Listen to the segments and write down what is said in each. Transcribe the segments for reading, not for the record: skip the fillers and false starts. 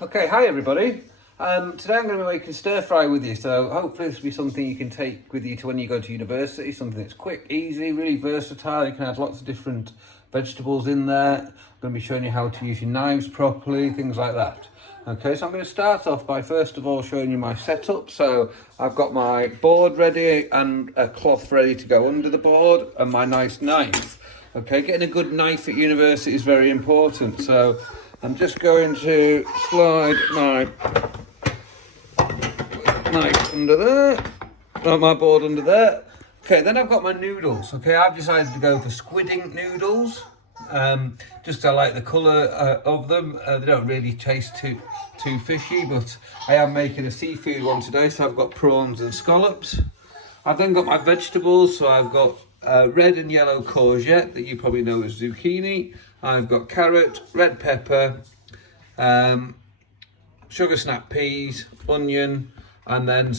Okay, hi everybody. Today I'm going to be making stir fry with you, so hopefully this will be something you can take with you to when you go to university, something that's quick, easy, really versatile. You can add lots of different vegetables in there. I'm going to be showing you how to use your knives properly, things like that. Okay, so I'm going to start off by first of all showing you my setup. So I've got my board ready and a cloth ready to go under the board and my nice knife. Okay, getting a good knife at university is very important, so I'm just going to slide my knife under there, my board under there. Okay, then I've got my noodles. Okay, I've decided to go for squid ink noodles. Just I like the colour of them. They don't really taste too fishy, but I am making a seafood one today, so I've got prawns and scallops. I've then got my vegetables, so I've got red and yellow courgette that you probably know as zucchini. I've got carrot, red pepper, sugar snap peas, onion, and then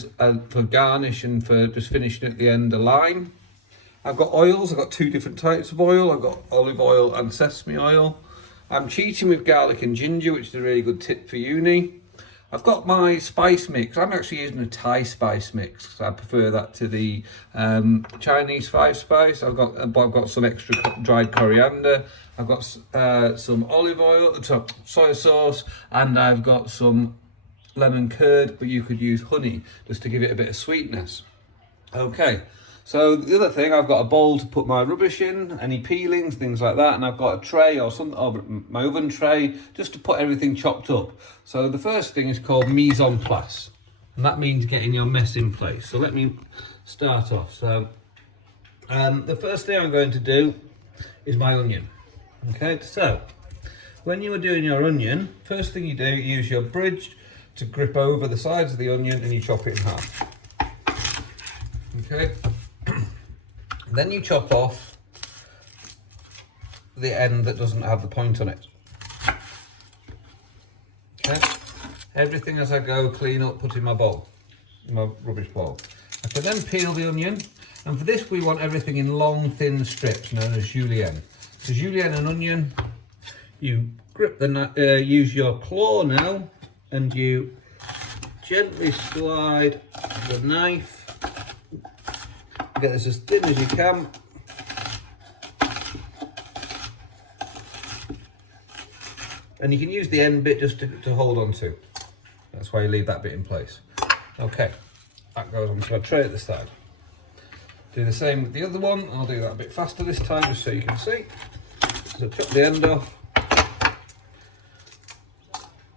for garnish and for just finishing at the end, a lime. I've got oils. I've got two different types of oil. I've got olive oil and sesame oil. I'm cheating with garlic and ginger, which is a really good tip for uni. I've got my spice mix. I'm actually using a Thai spice mix. I prefer that to the Chinese five spice. I've got some extra dried coriander. I've got some olive oil, soy sauce, and I've got some lemon curd, but you could use honey just to give it a bit of sweetness. Okay. So the other thing, I've got a bowl to put my rubbish in, any peelings, things like that, and I've got a tray or my oven tray just to put everything chopped up. So the first thing is called mise en place, and that means getting your mess in place. So let me start off. So the first thing I'm going to do is my onion. Okay, so when you are doing your onion, first thing you do, you use your bridge to grip over the sides of the onion and you chop it in half. Okay. Then you chop off the end that doesn't have the point on it. Okay. Everything as I go, clean up, put in my bowl, my rubbish bowl. I can then peel the onion, and for this we want everything in long, thin strips known as julienne. So julienne and onion, you grip use your claw now, and you gently slide the knife. Get this as thin as you can. And you can use the end bit just to hold on to. That's why you leave that bit in place. Okay, that goes onto a tray at the side. Do the same with the other one. I'll do that a bit faster this time just so you can see. So chop the end off,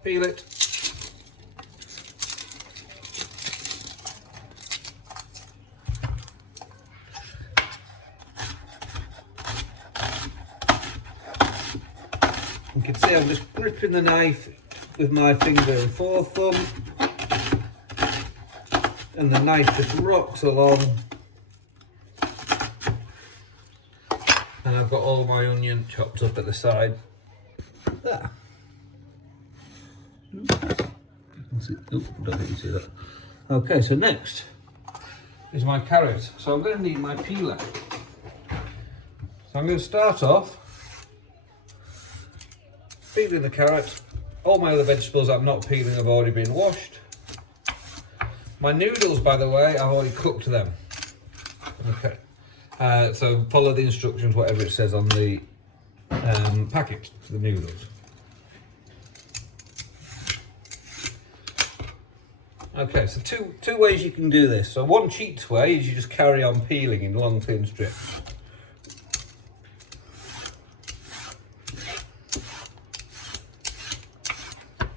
peel it. You can see I'm just gripping the knife with my finger and forethumb, and the knife just rocks along, and I've got all my onion chopped up at the side. There. Don't think you see that. Okay, so next is my carrot. So I'm going to need my peeler. So I'm going to start off peeling the carrot. All my other vegetables I'm not peeling have already been washed. My noodles, by the way, I've already cooked them. Okay. So follow the instructions, whatever it says on the packet for the noodles. Okay, so two ways you can do this. So one cheat way is you just carry on peeling in long thin strips.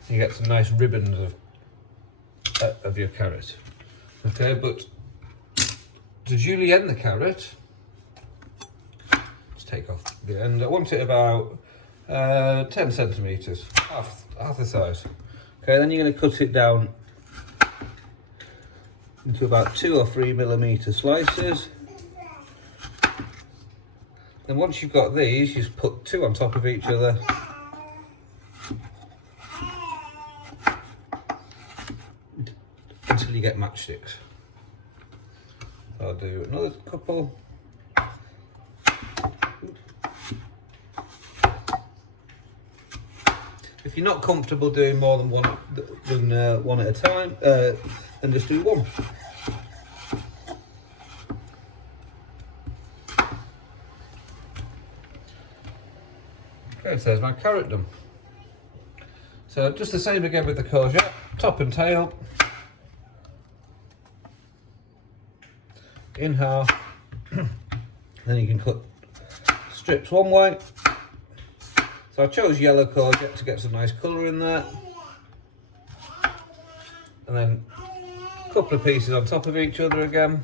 You get some nice ribbons of your carrot. Okay, but to julienne the carrot, let's take off the end. I want it about 10 centimetres, half the size. Okay, then you're going to cut it down into about 2 or 3 millimetre slices. Then once you've got these, you just put 2 on top of each other. Until you get matchsticks. I'll do another couple. you're not comfortable doing more than one at a time, then just do one. Okay, so there's my carrot done. So just the same again with the courgette, top and tail, in half, then you can cut strips one way. So I chose yellow courgette to get some nice colour in there, and then a couple of pieces on top of each other again.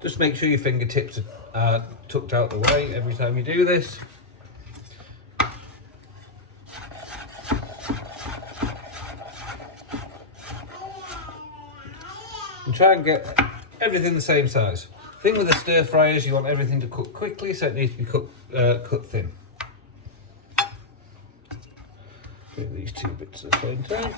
Just make sure your fingertips are tucked out the way every time you do this. And try and get everything the same size. The thing with the stir fryers, you want everything to cook quickly, so it needs to be cut thin. Do these two bits at the same time.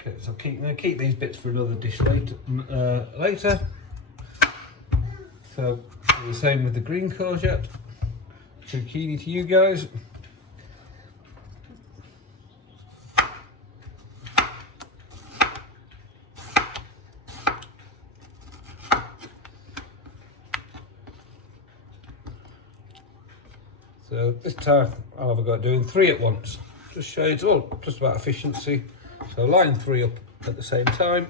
Okay, so I'm going to keep these bits for another dish later. So the same with the green courgette. Zucchini to you guys. So this time I'll have a go at doing 3 at once. Just show you, it's all just about efficiency. So line 3 up at the same time.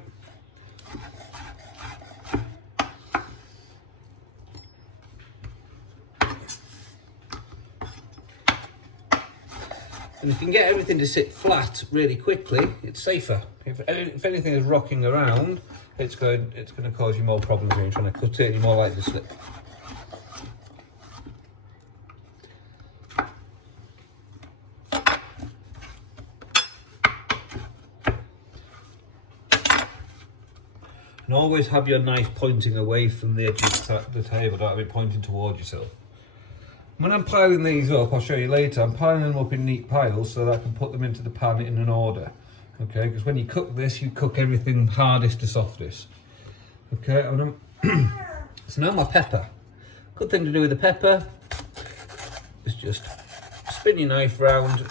And if you can get everything to sit flat really quickly, it's safer. If anything is rocking around, it's going to cause you more problems when you're trying to cut it, and you're more likely to slip. And always have your knife pointing away from the edge of the table, don't have it pointing towards yourself. When I'm piling these up, I'll show you later, I'm piling them up in neat piles so that I can put them into the pan in an order. Okay, because when you cook this, you cook everything hardest to softest. Okay, so now my pepper. Good thing to do with the pepper is just spin your knife round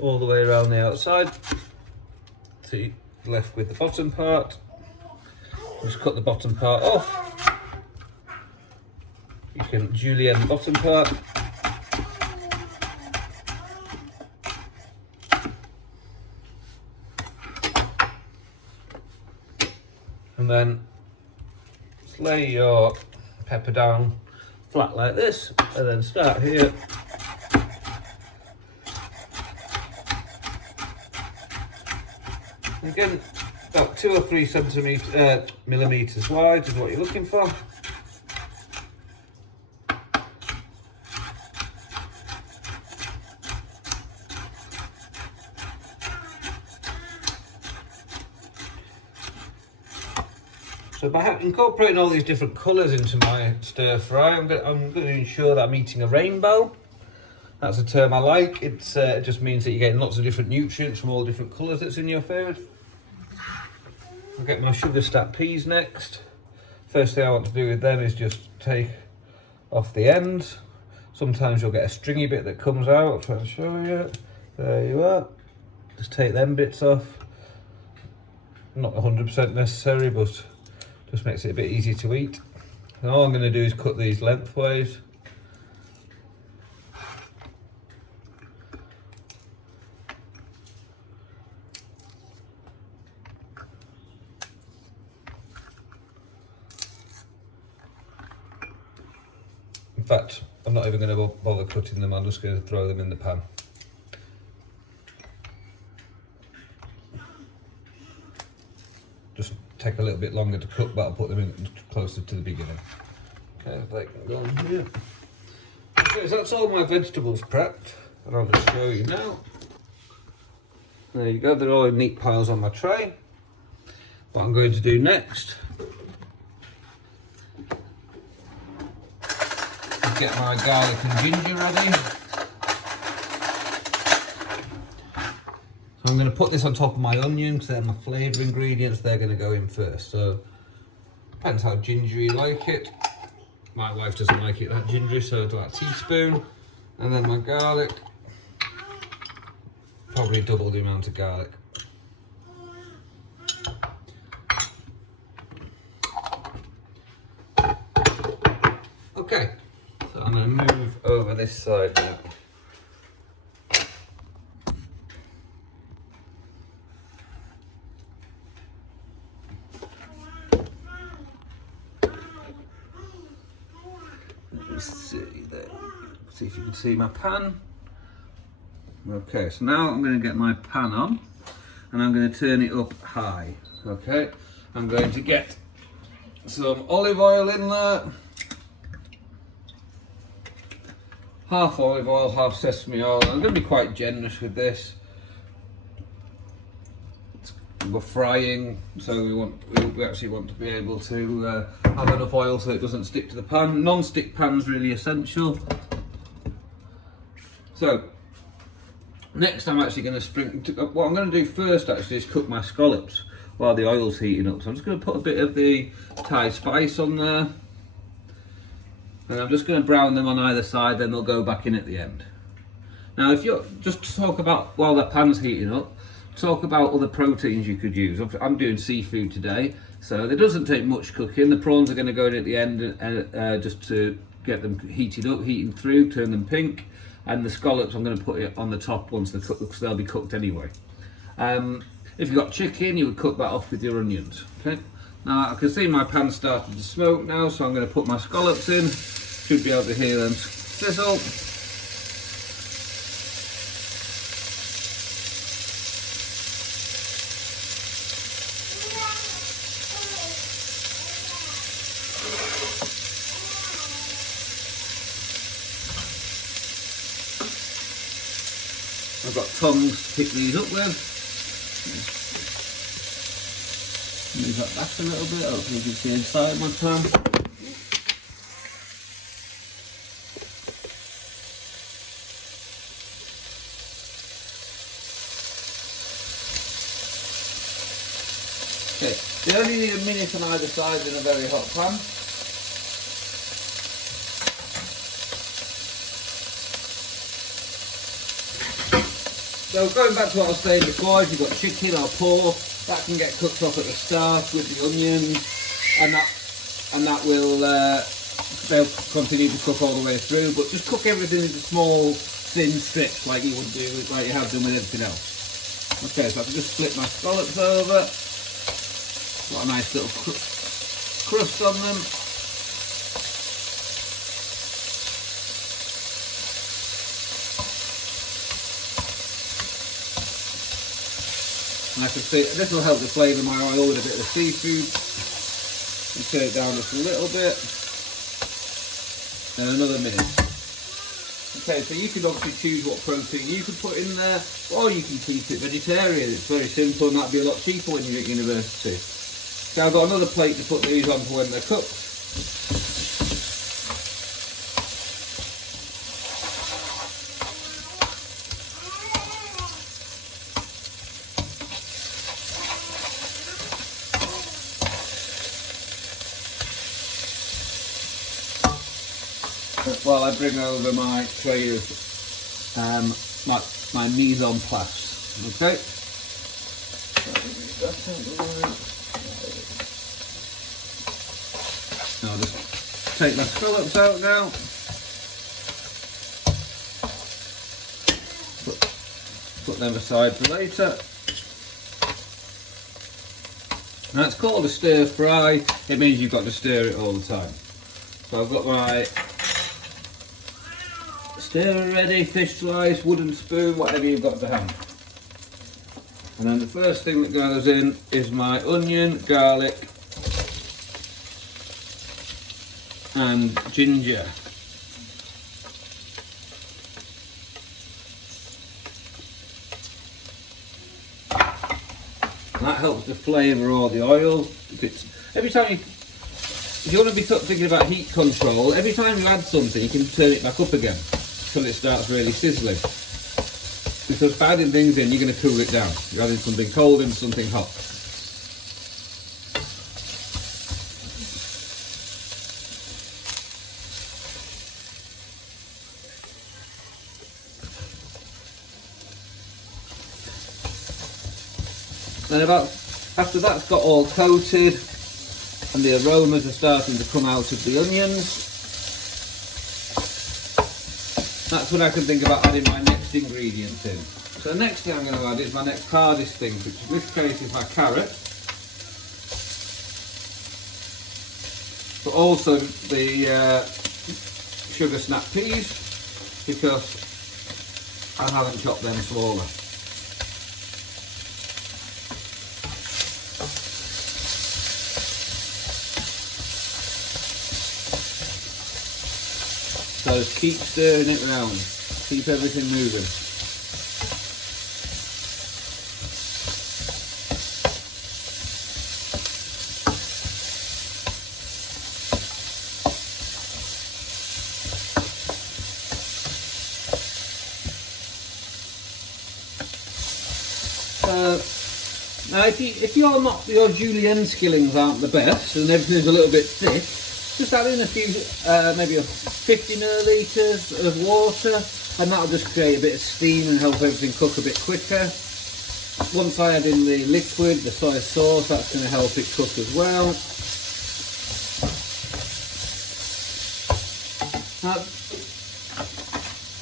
all the way around the outside. So you're left with the bottom part. Just cut the bottom part off. You can julienne the bottom part. And then just lay your pepper down flat like this, and then start here. Again, about 2 or 3 millimeters wide is what you're looking for. So by incorporating all these different colours into my stir fry, I'm going to ensure that I'm eating a rainbow. That's a term I like. It just means that you're getting lots of different nutrients from all the different colours that's in your food. I'll get my sugar stack peas next. First thing I want to do with them is just take off the ends. Sometimes you'll get a stringy bit that comes out. I'll try to show you. There you are. Just take them bits off. Not 100% necessary, but just makes it a bit easier to eat. And all I'm going to do is cut these lengthways. In fact, I'm not even going to bother cutting them, I'm just going to throw them in the pan. Just take a little bit longer to cook, but I'll put them in closer to the beginning. Okay, if they can go in here. Okay, so that's all my vegetables prepped, and I'll just show you now. There you go, they're all in neat piles on my tray. What I'm going to do next is get my garlic and ginger ready. I'm going to put this on top of my onion because they're my flavour ingredients. They're going to go in first. So depends how gingery you like it. My wife doesn't like it that gingery, so I'll do a teaspoon. And then my garlic. Probably double the amount of garlic. Okay, so I'm going to move over this side now. Let me see there. See if you can see my pan. Okay, so now I'm going to get my pan on and I'm going to turn it up high. Okay, I'm going to get some olive oil in there. Half olive oil, half sesame oil. I'm going to be quite generous with this. We're frying, so we actually want to be able to have enough oil so it doesn't stick to the pan. Non-stick pan's really essential. So next, I'm actually going to what I'm going to do first actually is cook my scallops while the oil's heating up. So I'm just going to put a bit of the Thai spice on there. And I'm just going to brown them on either side, then they'll go back in at the end. Now, if you're just to talk about, while the pan's heating up, talk about other proteins you could use. I'm doing seafood today, so it doesn't take much cooking. The prawns are going to go in at the end just to get them heating through, turn them pink. And the scallops, I'm going to put it on the top once they're cooked, because they'll be cooked anyway. If you've got chicken, you would cook that off with your onions. Okay. Now I can see my pan started to smoke now, so I'm going to put my scallops in. Should be able to hear them sizzle. I've got tongs to pick these up with. Move that back a little bit, hopefully you can see inside my pan. Okay, you only need a minute on either side in a very hot pan. So going back to what I was saying before, if you've got chicken or pork, that can get cooked off at the start with the onions, and that will they'll continue to cook all the way through. But just cook everything into small thin strips like you would do, like you have done with everything else. Okay, so I can just flip my scallops over. Got a nice little crust on them. And I can see this will help to flavour my oil with a bit of seafood. And turn it down just a little bit. And another minute. Okay, so you can obviously choose what protein you could put in there, or you can keep it vegetarian. It's very simple, and that'd be a lot cheaper when you're at university. So I've got another plate to put these on for when they're cooked. While I bring over my tray of my mise en place. Okay. Now I'll just take my scallops out now. Put them aside for later. Now it's called a stir fry. It means you've got to stir it all the time. So I've got my stir ready, fish slice, wooden spoon, whatever you've got to hand. And then the first thing that goes in is my onion, garlic, and ginger. And that helps to flavour all the oil. If you want to be thinking about heat control, every time you add something, you can turn it back up again until it starts really sizzling. Because by adding things in, you're going to cool it down. You're adding something cold and something hot. And after that's got all coated and the aromas are starting to come out of the onions, that's when I can think about adding my next ingredients in. So the next thing I'm going to add is my next hardest thing, which in this case is my carrot, but also the sugar snap peas, because I haven't chopped them smaller. So just keep stirring it around, keep everything moving. Now if your julienne skillings aren't the best and everything's a little bit thick, just add in a few, maybe 50 millilitres of water, and that'll just create a bit of steam and help everything cook a bit quicker. Once I add in the liquid, the soy sauce, that's going to help it cook as well.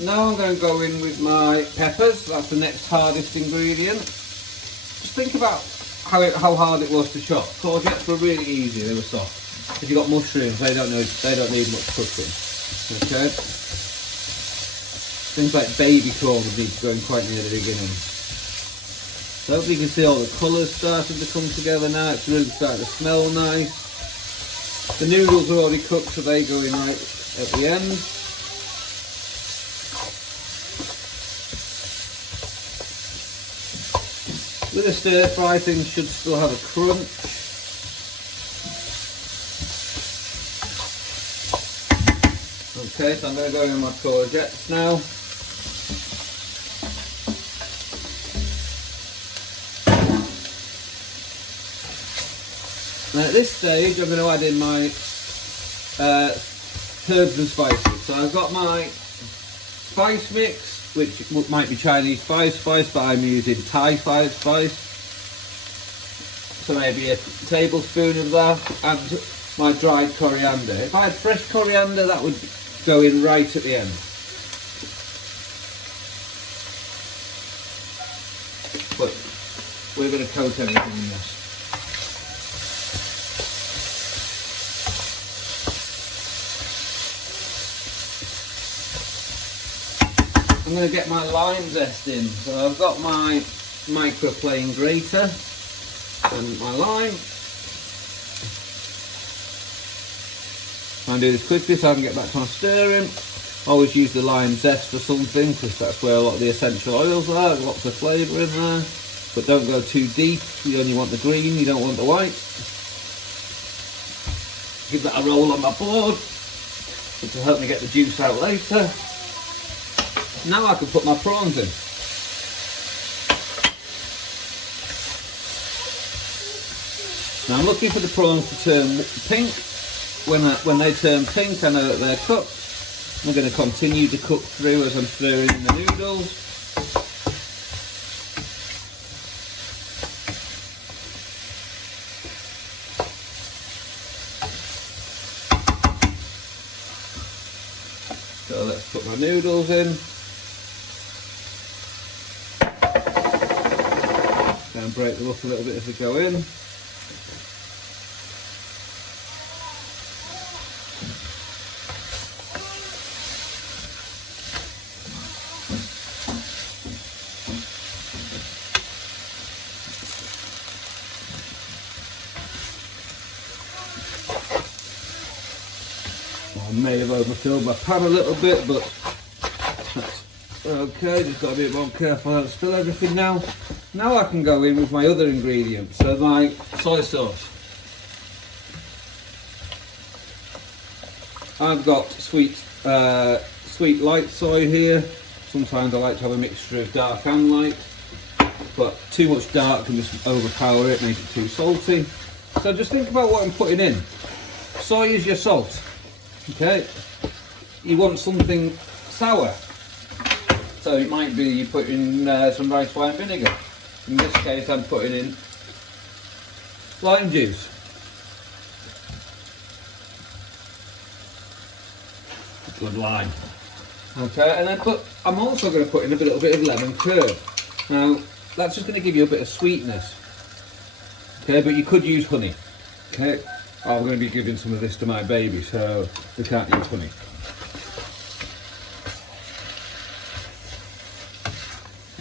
Now I'm going to go in with my peppers. That's the next hardest ingredient. Just think about how hard it was to chop. Courgettes were really easy, they were soft. If you've got mushrooms, they don't need much cooking. Okay. Things like baby corn would need to go in quite near the beginning. So hopefully you can see all the colours starting to come together now. It's really starting to smell nice. The noodles are already cooked, so they go in right at the end. With a stir fry, things should still have a crunch. Okay, so I'm going to go in with my courgettes now. And at this stage I'm going to add in my herbs and spices. So I've got my spice mix, which might be Chinese spice, but I'm using Thai spice. So maybe a tablespoon of that, and my dried coriander. If I had fresh coriander, that would go in right at the end. But we're going to coat everything in this. I'm going to get my lime zest in. So I've got my microplane grater and my lime. Try and do this quickly so I can get back to my stirring. Always use the lime zest for something, because that's where a lot of the essential oils are. There's lots of flavour in there. But don't go too deep. You only want the green, you don't want the white. Give that a roll on my board, which will help me get the juice out later. Now I can put my prawns in. Now I'm looking for the prawns to turn pink. When they turn pink, I know that they're cooked. I'm going to continue to cook through as I'm stirring in the noodles. So let's put my noodles in. And break them up a little bit as we go in. I may have overfilled my pan a little bit, but that's okay. Just got to be a bit more careful I don't spill everything now. Now I can go in with my other ingredients, so my soy sauce. I've got sweet light soy here. Sometimes I like to have a mixture of dark and light, but too much dark can just overpower it, make it too salty. So just think about what I'm putting in. Soy is your salt, okay? You want something sour, so it might be you put in some rice wine vinegar. In this case I'm putting in lime juice. Good lime. Okay, and then I'm also going to put in a little bit of lemon curd. Now, that's just going to give you a bit of sweetness. Okay, but you could use honey. Okay, I'm going to be giving some of this to my baby, so they can't use honey.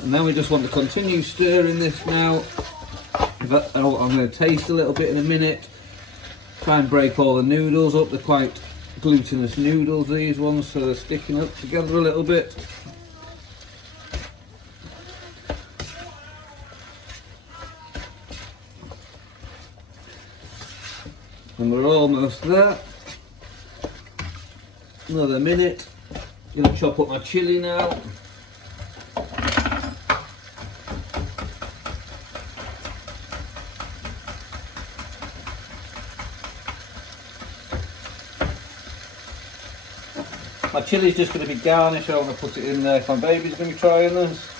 And then we just want to continue stirring this now. I'm going to taste a little bit in a minute. Try and break all the noodles up. They're quite glutinous noodles, these ones, so they're sticking up together a little bit. And we're almost there. Another minute. I'm going to chop up my chilli now. My chilli's just going to be garnished. I want to put it in there if my baby's going to be trying this.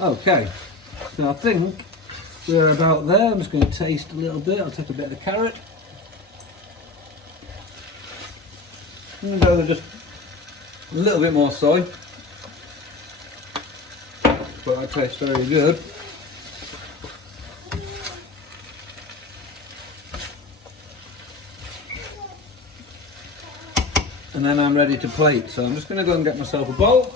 Okay, so I think we're about there. I'm just going to taste a little bit. I'll take a bit of the carrot. And just a little bit more soy, but that tastes very good. And then I'm ready to plate, so I'm just going to go and get myself a bowl.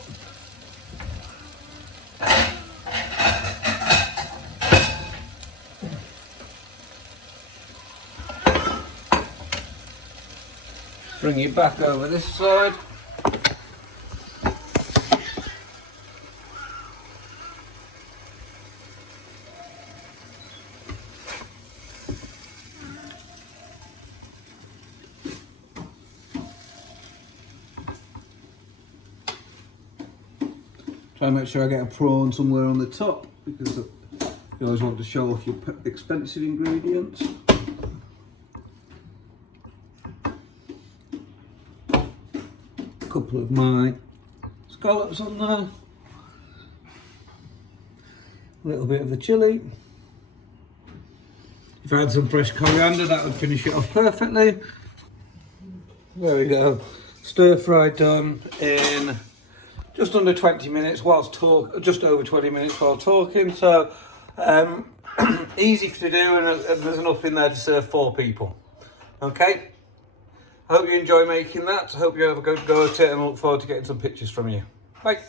Bring it back over this side. Try and make sure I get a prawn somewhere on the top, because you always want to show off your expensive ingredients. Couple of my scallops on there, a little bit of the chilli. If I had some fresh coriander, that would finish it off perfectly. There we go, stir fry done in just under 20 minutes just over 20 minutes while talking. So easy to do, and there's enough in there to serve 4 people. Okay. I hope you enjoy making that. I hope you have a good go at it, and I look forward to getting some pictures from you. Bye.